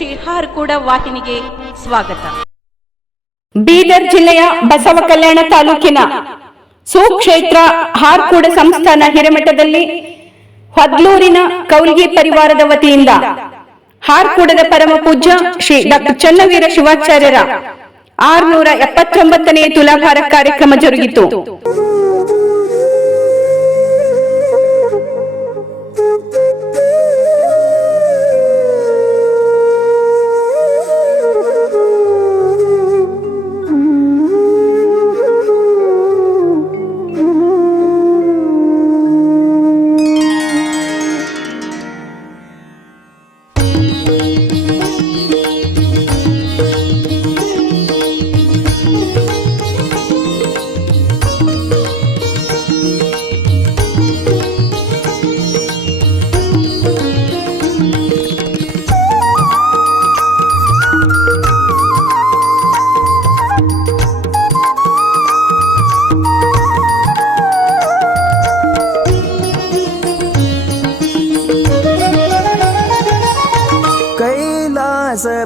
ಶ್ರೀ ಕೂಡ ವಾಹಿನಿಗೆ ಸ್ವಾಗತ. ಬೀದರ್ ಜಿಲ್ಲೆಯ ಬಸವ ಕಲ್ಯಾಣ ತಾಲೂಕಿನ ಸುಕ್ಷೇತ್ರ ಹಾರ್ಕೂಡ ಸಂಸ್ಥಾನ ಹಿರೇಮಠದಲ್ಲಿ ಹೊದ್ಲೂರಿನ ಕೌಲ್ಗಿ ಪರಿವಾರದ ವತಿಯಿಂದ ಹಾರ್ಕೂಡದ ಪರಮ ಪೂಜ್ಯ ಶ್ರೀ ಡಾಕ್ಟರ್ ಚನ್ನವೀರ ಶಿವಾಚಾರ್ಯರ ಆರ್ನೂರ ಎಪ್ಪತ್ತೊಂಬತ್ತನೇ ತುಲಾಭಾರ ಕಾರ್ಯಕ್ರಮ ಜರುಗಿತು.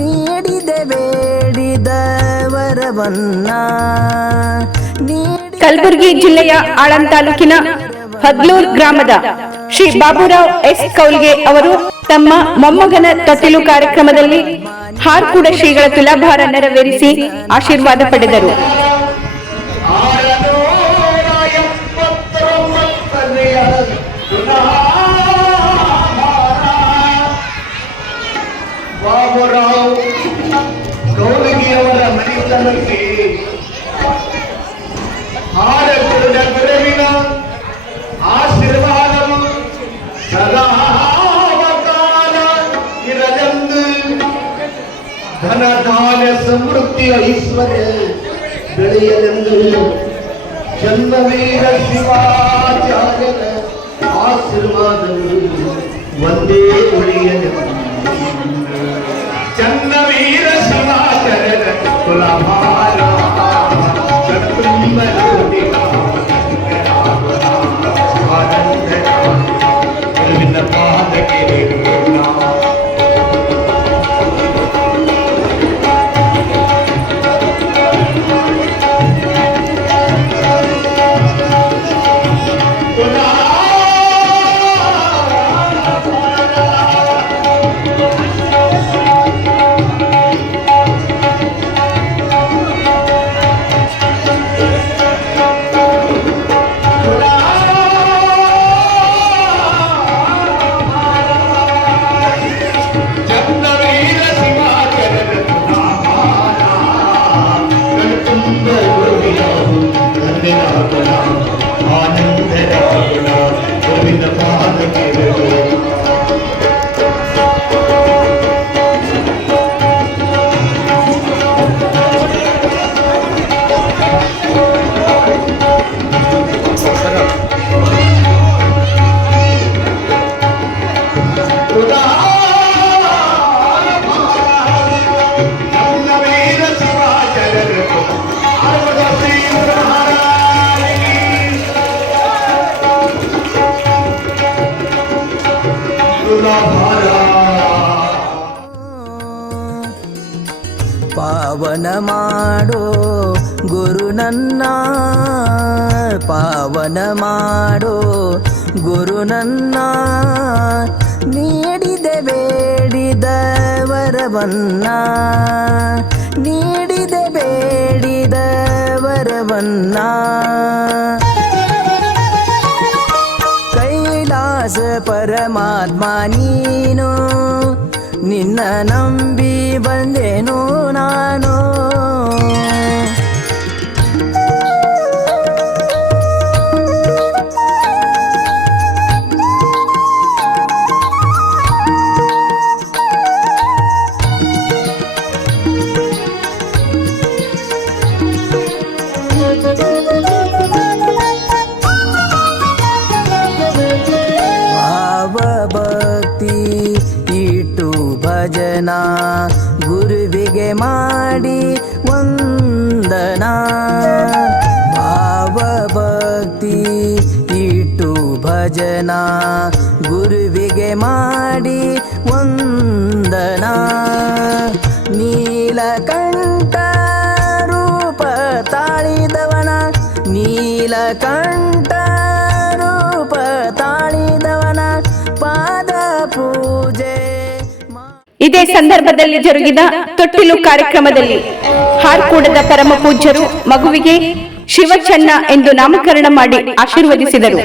ನೀಡಿದೆ ಬೇಡಿದ ವರವನ್ನ ನೀಡಿ ಕಲಬುರಗಿ ಜಿಲ್ಲೆಯ ಆಳಂ ತಾಲೂಕಿನ ಹದ್ಲೂರ್ ಗ್ರಾಮದ ಶ್ರೀ ಬಾಬುರಾವ್ ಎಸ್. ಕೌಲ್ಗೆ ಅವರು ತಮ್ಮ ಮೊಮ್ಮಗನ ತೊಟ್ಟಿಲು ಕಾರ್ಯಕ್ರಮದಲ್ಲಿ ಹಾರ್ಕೂಡ ಶ್ರೀಗಳ ತುಲಾಭಾರ ನೆರವೇರಿಸಿ ಆಶೀರ್ವಾದ ಪಡೆದರು. ಸಮೃದ್ಧಿ ಐಶ್ವರ್ಯ ಬೆಳೆಯಲೆಂದು ಚನ್ನವೀರ ಶಿವಾಚಾರ್ಯರ ಆಶೀರ್ವಾದವು ಒಂದೇ ಉಳಿಯಲೆಂದು ಚನ್ನವೀರ ಶಿವಾಚಾರ್ಯರ ಕುಲಭಾರ ಕರ್ತುಂಬರೋಡಿ ಗುರುವಿನ ಪಾದಕ್ಕೆ ಪಾವನ ಮಾಡೋ ಗುರು ನನ್ನ, ಪಾವನ ಮಾಡೋ ಗುರು ನನ್ನ. ನೀಡಿದೆ ಬೇಡಿದ ವರವನ್ನ ನೀಡಿದೆ ಬೇಡಿದ ವರವನ್ನ ಕೈಲಾಸ ಪರಮಾತ್ಮ ನಿನ್ನ ನಂಬಿ ಬಂದೆನು ನಾನು. ಮಾಡಿ ವಂದನಾ. ಭಾವಭಕ್ತಿ ಇಟ್ಟು ಭಜನಾ. ಗುರುವಿಗೆ ಮಾಡಿ ವಂದನಾ. ನೀಲಕಂಠ ರೂಪ ತಾಳಿದವನ. ನೀಲಕಂಠ ಇದೇ ಸಂದರ್ಭದಲ್ಲಿ ಜರುಗಿದ ತೊಟ್ಟಿಲು ಕಾರ್ಯಕ್ರಮದಲ್ಲಿ ಹಾರ್ಕೂಡದ ಪರಮ ಪೂಜ್ಯರು ಮಗುವಿಗೆ ಶಿವಚನ್ನ ಎಂದು ನಾಮಕರಣ ಮಾಡಿ ಆಶೀರ್ವದಿಸಿದರು.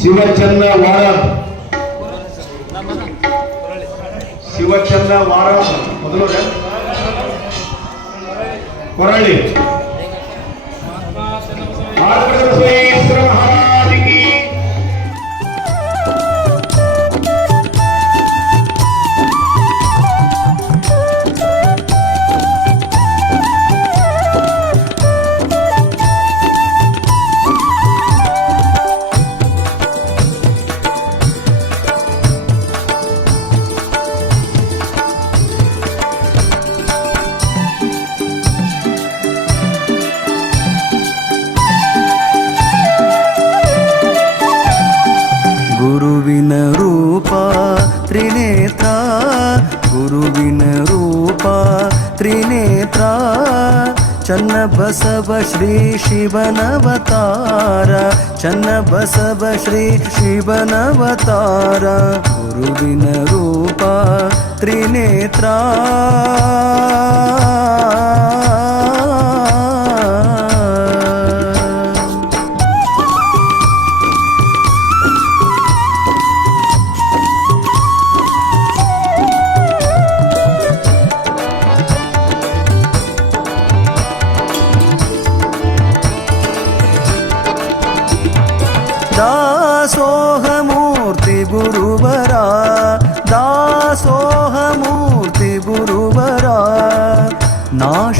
ಶಿವಚಂದ್ರ ವಾರ ಶಿವಚಂದ್ರ ವಾರ ಮೊದಲು ಕೊರಳಿ. बसव श्री शिवन अवतार चन्न बसब श्री शिवन अवतार गुरुविनरूपा त्रिनेत्रा।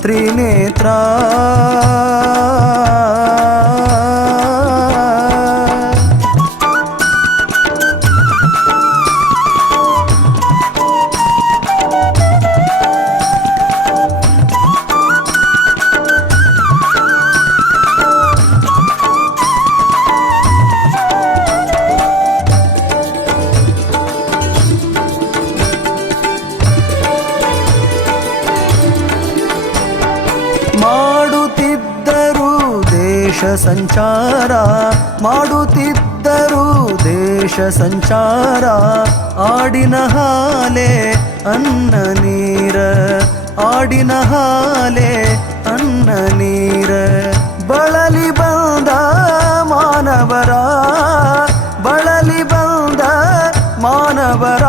ತ್ರಿನೇತ್ರ ದೇಶ ಸಂಚಾರ ಮಾಡುತ್ತಿದ್ದರು. ದೇಶ ಸಂಚಾರ ಆಡಿನ ಹಾಲೆ ಅನ್ನ ನೀರ. ಆಡಿನ ಹಾಲೆ ಅನ್ನ ನೀರ. ಬಳಲಿ ಬಂದ ಮಾನವರ, ಬಳಲಿ ಬಂದ ಮಾನವರ.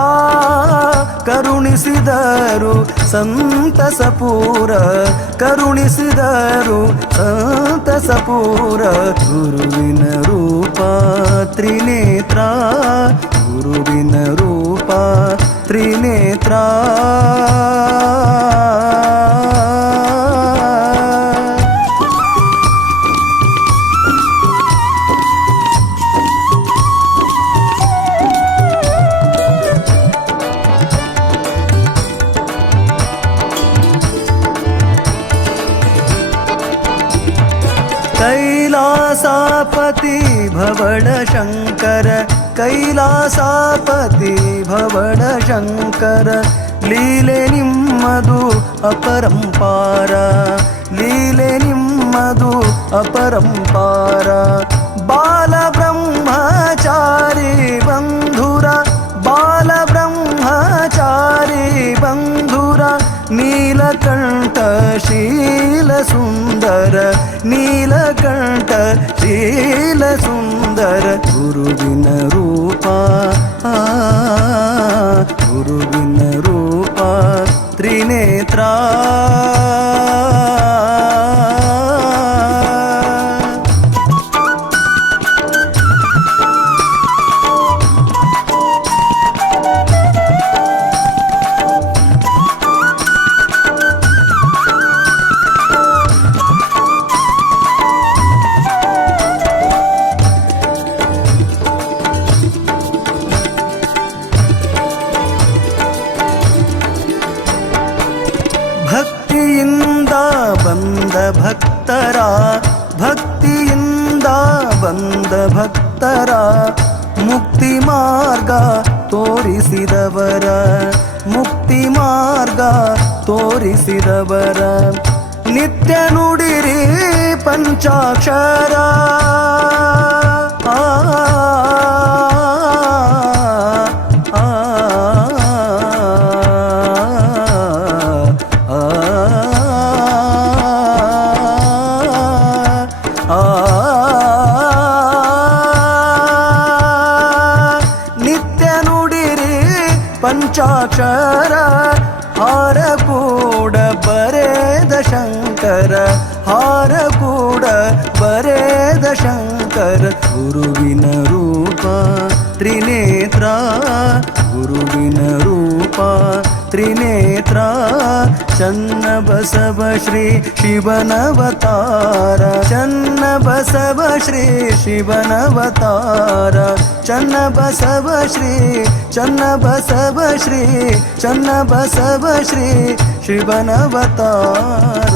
ಕರುಣಿಸಿದರು ಸಂತಸಪೂರ, ಕರುಣಿಸಿದರು ಸಂತಸಪೂರ ಗುರುವಿನ ರೂಪ ತ್ರಿನೇತ್ರ शङ्कर कैलासापति भवन शङ्कर लीले निम्मदु अपरम्पार लीले निम्मदु अपरम्पार बालब्रह्मचारी बन्धुर बालब्रह्मचारी बन्धुर नीलकण्ठशीलसुन्दर नीलकण्ठशीलसुन्दर सुन्दर गुरुविन रूपा ತೋರಿಸಿದವರ ಮುಕ್ತಿ ಮಾರ್ಗ ತೋರಿಸಿದವರ ನಿತ್ಯ ನುಡಿರಿ ಪಂಚಾಕ್ಷರ. गुरुविन रूप त्रिनेत्रा गुरुविन रूप त्रिनेत्रा चन्न बसब्री शिवन अवतरारन्न बसब्री शिवन अवतारन्न बसब्री चन्न बसश्री चन्न बसश्री शिवनवतार